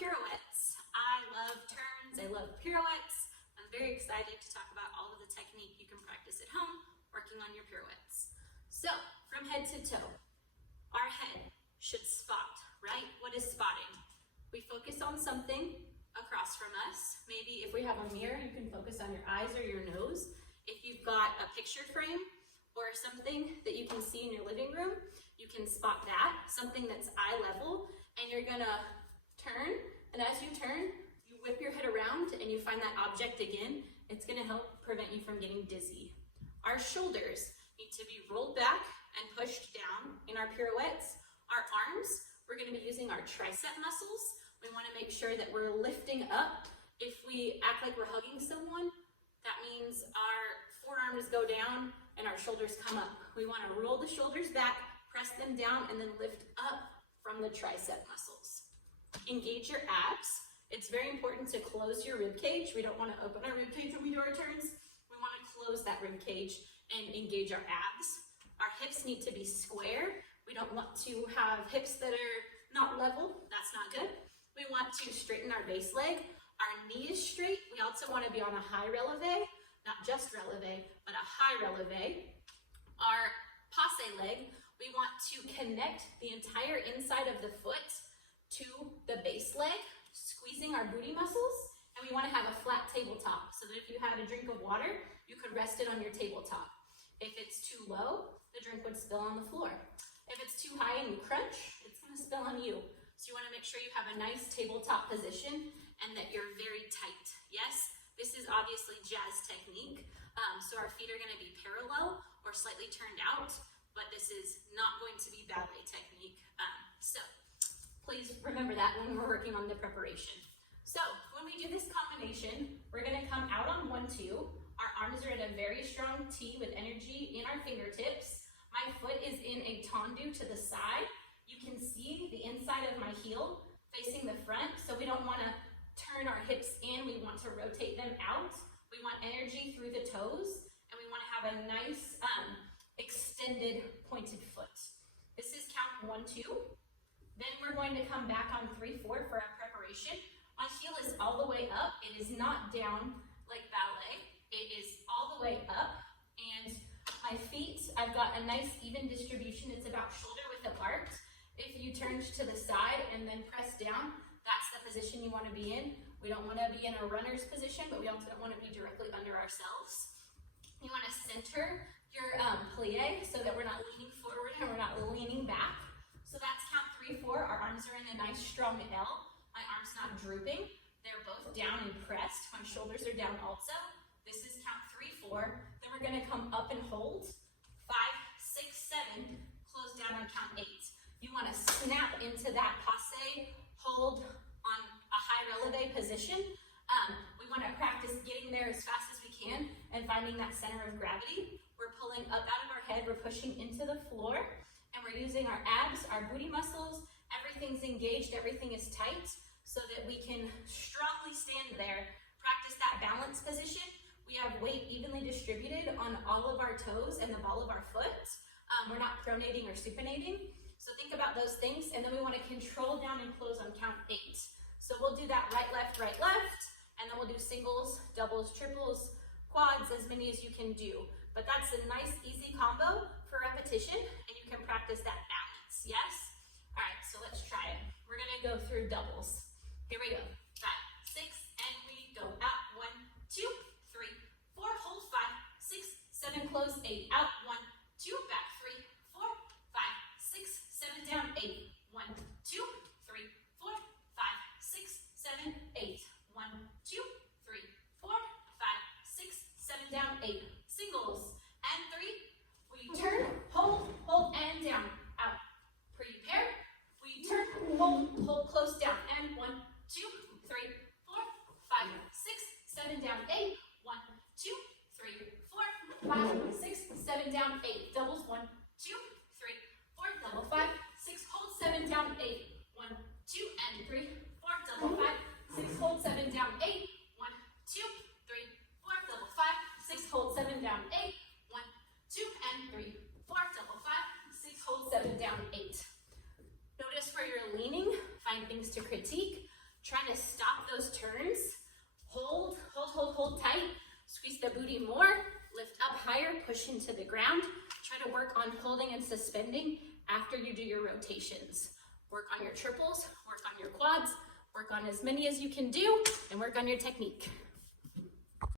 pirouettes. I love turns, I love pirouettes. I'm very excited to talk about all of the technique you can practice at home working on your pirouettes. So, from head to toe, our head should spot, right? What is spotting? We focus on something across from us. Maybe if we have a mirror, you can focus on your eyes or your nose. If you've got a picture frame or something that you can see in your living room, you can spot that, something that's eye level, and you're gonna turn, and as you turn, you whip your head around and you find that object again. It's gonna help prevent you from getting dizzy. Our shoulders need to be rolled back and pushed down in our pirouettes. Our arms, we're gonna be using our tricep muscles. We wanna make sure that we're lifting up. If we act like we're hugging someone, that means our forearms go down and our shoulders come up. We wanna roll the shoulders back, press them down, and then lift up from the tricep muscles. Engage your abs. It's very important to close your rib cage. We don't wanna open our rib cage when we do our turns. We wanna close that rib cage and engage our abs. Our hips need to be square. We don't want to have hips that are not level. That's not good. We want to straighten our base leg. Our knee is straight. We also want to be on a high releve, not just releve, but a high releve. Our passe leg, we want to connect the entire inside of the foot to the base leg, squeezing our booty muscles, and we want to have a flat tabletop so that if you had a drink of water, you could rest it on your tabletop. If it's too low, the drink would spill on the floor. If it's too high and you crunch, it's going to spill on you. So you want to make sure you have a nice tabletop position and that you're very tight. Yes, this is obviously jazz technique. So our feet are going to be parallel or slightly turned out, but this is not going to be ballet technique. So please remember that when we're working on the preparation. So when we do this combination, we're going to come out on 1-2. Our arms are in a very strong T with energy in our fingertips. My foot is in a tendu to the side. You can see the inside of my heel facing the front, so we don't want to turn our hips in. We want to rotate them out. We want energy through the toes, and we want to have a nice extended pointed foot. This is count 1-2. Then we're going to come back on 3-4 for our preparation. My heel is all the way up. It is not down like ballet. It is all the way up, and my feet, I've got a nice even distribution. It's about shoulder width apart. If you turn to the side and then press down, that's the position you want to be in. We don't want to be in a runner's position, but we also don't want to be directly under ourselves. You want to center your plie so that we're not leaning forward and we're not leaning back. So that's count 3-4. Our arms are in a nice strong L. My arms not drooping. They're both down and pressed. My shoulders are down also. This is count 3-4. Then we're going to come up and hold. 5, 6, 7. Close down on count 8. You want to snap into that passe, hold on a high releve position. We want to practice getting there as fast as we can and finding that center of gravity. We're pulling up out of our head, we're pushing into the floor, and we're using our abs, our booty muscles. Everything's engaged, everything is tight, so that we can strongly stand there, practice that balance position. We have weight evenly distributed on all of our toes and the ball of our foot. We're not pronating or supinating. So think about those things, and then we want to control down and close on count 8. So we'll do that right, left, and then we'll do singles, doubles, triples, quads, as many as you can do. But that's a nice, easy combo for repetition, and you can practice that balance, yes? All right, so let's try it. We're going to go through doubles. Here we go. 5, 6, and we go out. 1, 2, 3, 4, hold 5, 6, 7, close 8, out. 1, 2, back 3, 4, 5, 6, 7, down 8. 1, 2, 3, 4, 5, 6, 7, 8. 1, 2, 3, 4, 5, 6, 7, down 8. Singles and 3. We turn, hold, and down. Out. Prepare. We turn, hold, close down. And 1, 2, 3, 4, 5, 6, 7, down 8. 1, 2, 3, 4, 5, 6, 7, down 8. Doubles. 1, 2, 3, 4, double 5, 6, hold 7, down 8. 1, 2, and 3, 4, double 5, 6, hold 7, down 8. 1, 2, 3, 4, double 5, 6, hold 7, down 8. 1, 2, and 3, 4, double 5, 6, hold 7, down 8. Notice where you're leaning, find things to critique. Try to stop those turns. Hold, hold, hold, hold tight. Squeeze the booty more. Lift up higher, push into the ground. Try to work on holding and suspending after you do your rotations. Work on your triples, work on your quads, work on as many as you can do, and work on your technique.